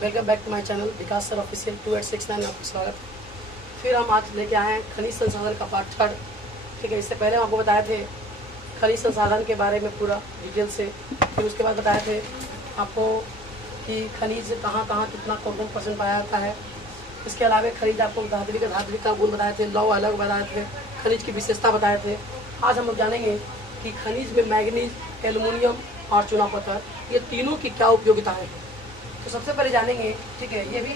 Welcome back to my channel Vikas sir official 2869 में आपका स्वागत है। फिर हम आज लेके आए हैं खनिज संसाधन का पार्ट 3। ठीक है, इससे पहले हम आपको बताए थे खनिज संसाधन के बारे में पूरा डिटेल से। फिर उसके बाद बताए थे आपको कि खनिज कहाँ कहाँ कितना कौन % पाया जाता है। इसके अलावा खनिज आपको धात्विक का गुण बताए थे, लौ अलग बताए थे, खनिज की विशेषता बताए थे। आज हम लोग जानेंगे कि खनिज में मैग्नीज, एल्युमिनियम और चूना पत्थर ये तीनों की क्या उपयोगिताएं हैं। तो सबसे पहले जानेंगे, ठीक है, ये भी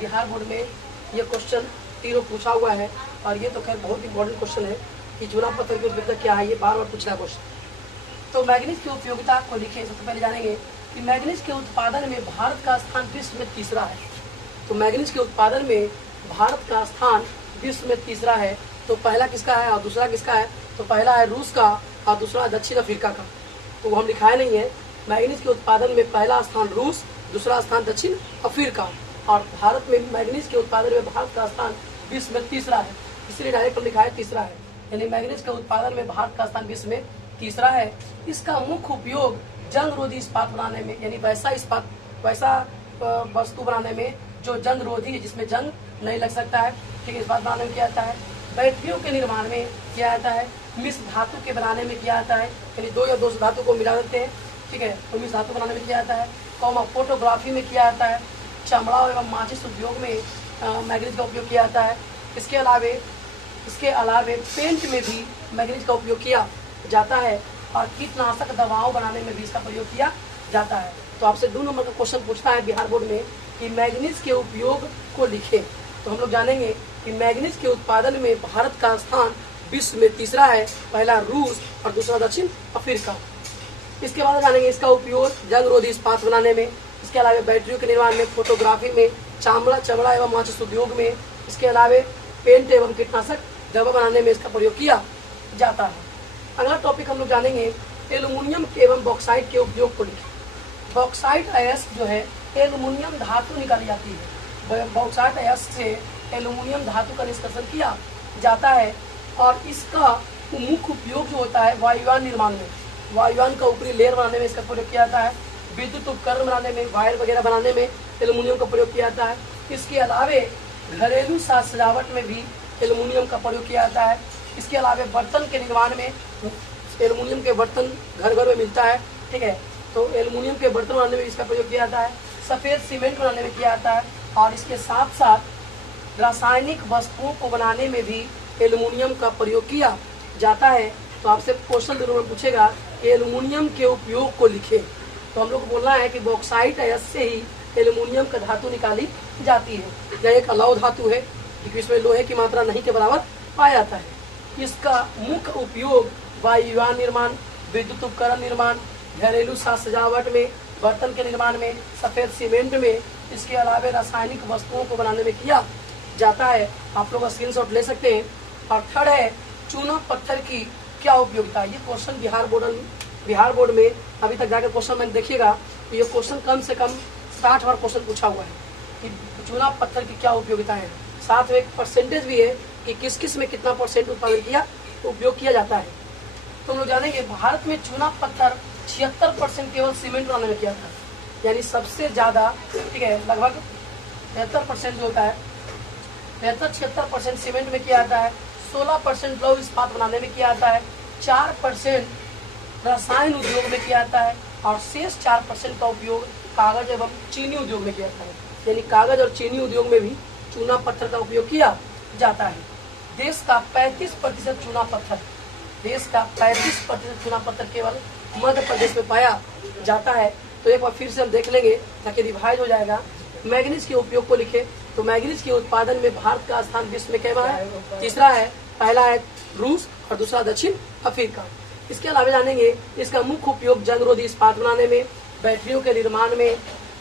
बिहार बोर्ड में ये क्वेश्चन तीनों पूछा हुआ है और ये तो खैर बहुत इंपॉर्टेंट क्वेश्चन है कि चूना पत्थर की उपयोगिता क्या है, ये बार बार पूछना क्वेश्चन। तो मैग्नीज की उपयोगिता को लिखे। सबसे पहले जानेंगे कि मैग्नीज के उत्पादन में भारत का स्थान विश्व में तीसरा है। तो मैग्नीज के उत्पादन में भारत का स्थान विश्व में तीसरा है। तो पहला किसका है और दूसरा किसका है? तो पहला है रूस का और दूसरा दक्षिण अफ्रीका का। तो वो हम लिखाए नहीं है। मैग्नीज के उत्पादन में पहला स्थान रूस, दूसरा स्थान दक्षिण अफ्रीका, और भारत में मैग्नीज के उत्पादन में भारत का स्थान विश्व में तीसरा है, इसलिए डायरेक्ट लिखा है तीसरा है। यानी मैग्नीज के उत्पादन में भारत का स्थान विश्व में तीसरा है। इसका मुख्य उपयोग जंग रोधी इस्पात बनाने में, यानी वैसा वस्तु बनाने में जो जंग रोधी है, जिसमें जंग नहीं लग सकता है। ठीक है, इस्पात बनाने में किया जाता है। बैटरियों के निर्माण में किया जाता है। मिश्र धातु के बनाने में किया जाता है, यानी दो या दो धातु को मिला देते हैं। ठीक है, तो मिश्र धातु बनाने में किया जाता है। फोटोग्राफी में किया जाता है। चमड़ा एवं माचिस उद्योग में मैग्नीज का उपयोग किया जाता है। इसके अलावे पेंट में भी मैग्नीज का उपयोग किया जाता है और कीटनाशक दवाओं बनाने में भी इसका प्रयोग किया जाता है। तो आपसे 2 नंबर का क्वेश्चन पूछता है बिहार बोर्ड में कि मैग्नीज के उपयोग को लिखें। तो हम लोग जानेंगे कि मैग्नीज के उत्पादन में भारत का स्थान विश्व में तीसरा है, पहला रूस और दूसरा दक्षिण अफ्रीका। इसके बाद जानेंगे इसका उपयोग जंग रोधी इस्पात बनाने में, इसके अलावा बैटरियों के निर्माण में, फोटोग्राफी में, चमड़ा एवं माचिस उद्योग में, इसके अलावा पेंट एवं कीटनाशक दवा बनाने में इसका प्रयोग किया जाता है। अगला टॉपिक हम लोग जानेंगे एल्युमिनियम एवं बॉक्साइट के उपयोग को लिखें। बॉक्साइट अयस्क जो है एल्युमिनियम धातु निकाली जाती है। बॉक्साइट अयस्क से एल्युमिनियम धातु का निष्कर्षण किया जाता है और इसका मुख्य उपयोग जो होता है वायुयान निर्माण में, वायुयान का ऊपरी लेयर बनाने में इसका प्रयोग किया जाता है। विद्युत उपकरण बनाने में, वायर वगैरह बनाने में एल्युमिनियम का प्रयोग किया जाता है। इसके अलावे घरेलू साज सजावट में भी एल्युमिनियम का प्रयोग किया जाता है। इसके अलावे बर्तन के निर्माण में एल्युमिनियम के बर्तन घर घर में मिलता है। ठीक है, तो एल्युमिनियम के बर्तन बनाने में इसका प्रयोग किया जाता है। सफ़ेद सीमेंट बनाने में किया जाता है और इसके साथ साथ रासायनिक वस्तुओं को बनाने में भी एल्युमिनियम का प्रयोग किया जाता है। तो आपसे क्वेश्चन जरूर पूछेगा कि एल्युमिनियम के उपयोग को लिखे। तो हम लोग को बोलना है कि बॉक्साइट अयस्क से ही एल्युमिनियम का धातु निकाली जाती है। यह एक अलौह धातु है क्योंकि इसमें लोहे की मात्रा नहीं के बराबर पाया जाता है। इसका मुख्य उपयोग वायुयान निर्माण, विद्युत उपकरण निर्माण, घरेलू साज सजावट में, बर्तन के निर्माण में, सफ़ेद सीमेंट में, इसके अलावा रासायनिक वस्तुओं को बनाने में किया जाता है। आप लोग स्क्रीनशॉट ले सकते हैं। और थर्ड है चूना पत्थर की क्या उपयोगिता। ये क्वेश्चन बिहार बोर्ड में अभी तक जाकर क्वेश्चन मैंने देखिएगा तो ये क्वेश्चन कम से कम 60 बार क्वेश्चन पूछा हुआ है कि चूना पत्थर की क्या उपयोगिता है। साथ में एक परसेंटेज भी है कि किस किस में कितना % उत्पादन किया तो उपयोग किया जाता है। तो हम लोग जानेंगे भारत में चूना पत्थर 76% केवल सीमेंट बनाने में किया था, यानी सबसे ज़्यादा। ठीक है, लगभग 73% जो होता है, 76% सीमेंट में किया जाता है। 16% लौह इस्पात बनाने में किया जाता है। 4% रसायन उद्योग में किया जाता है और शेष 4% का उपयोग कागज एवं चीनी उद्योग में किया जाता है। यानी कागज और चीनी उद्योग में भी चूना पत्थर का उपयोग किया जाता है। देश का 35% चूना पत्थर केवल मध्य प्रदेश में पाया जाता है। तो एक बार फिर से हम देख लेंगे ताकि रिवाइज हो जाएगा। मैग्नीज के उपयोग को लिखे। तो मैग्नीज के उत्पादन में भारत का स्थान विश्व में कैसा है? तीसरा है। पहला है रूस और दूसरा दक्षिण अफ्रीका। इसके अलावा जानेंगे इसका मुख्य उपयोग जंग रोधी इस्पात बनाने में, बैटरियों के निर्माण में,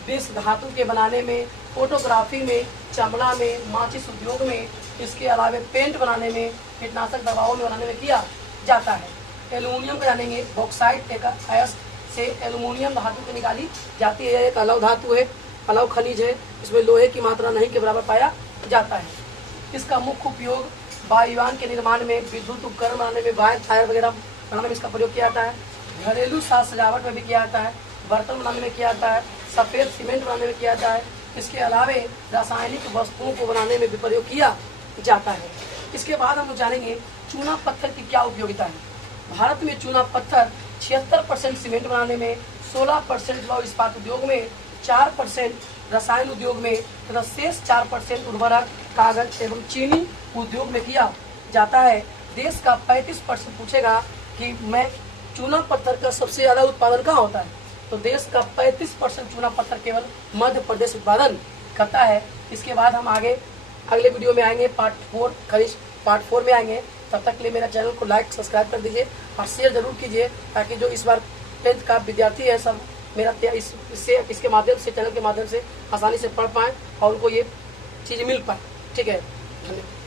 मिश्र धातु के बनाने में, फोटोग्राफी में, चमड़ा में, माचिस उद्योग में, इसके अलावा पेंट बनाने में, कीटनाशक दवाओं में बनाने में किया जाता है। एल्युमिनियम का जानेंगे बॉक्साइट एक अयस्क से एल्युमिनियम धातु की निकाली जाती है। एक अलौह धातु है, अलौह खनिज है, इसमें लोहे की मात्रा नहीं के बराबर पाया जाता है। इसका मुख्य उपयोग वायुयान के निर्माण में, विद्युत उपकरण बनाने में, वायर वगैरह बनाने में इसका प्रयोग किया जाता है। घरेलू साज सजावट में भी किया जाता है, बर्तन बनाने में किया जाता है, सफ़ेद सीमेंट बनाने में किया जाता है, इसके अलावे रासायनिक वस्तुओं को बनाने में भी प्रयोग किया जाता है। इसके बाद हम लोग जानेंगे चूना पत्थर की क्या उपयोगिता है। भारत में चूना पत्थर 76% सीमेंट बनाने में, 16% लौह इस्पात उद्योग में, 4% रसायन उद्योग में तथा शेष 4% उर्वरक, कागज एवं चीनी उद्योग में किया जाता है। देश का 35% पूछेगा कि मैं चूना पत्थर का सबसे ज्यादा उत्पादन कहाँ होता है, तो देश का 35% चूना पत्थर केवल मध्य प्रदेश उत्पादन करता है। इसके बाद हम आगे अगले वीडियो में आएंगे, पार्ट 4 खनिज पार्ट 4 में आएंगे। तब तक के लिए मेरा चैनल को लाइक सब्सक्राइब कर दीजिए और शेयर जरूर कीजिए, ताकि जो इस बार 10th का विद्यार्थी है सब मेरा इसके माध्यम से, चैनल के माध्यम से आसानी से पढ़ पाएँ और उनको ये चीज़ मिल पाए। ठीक है, धन्यवाद।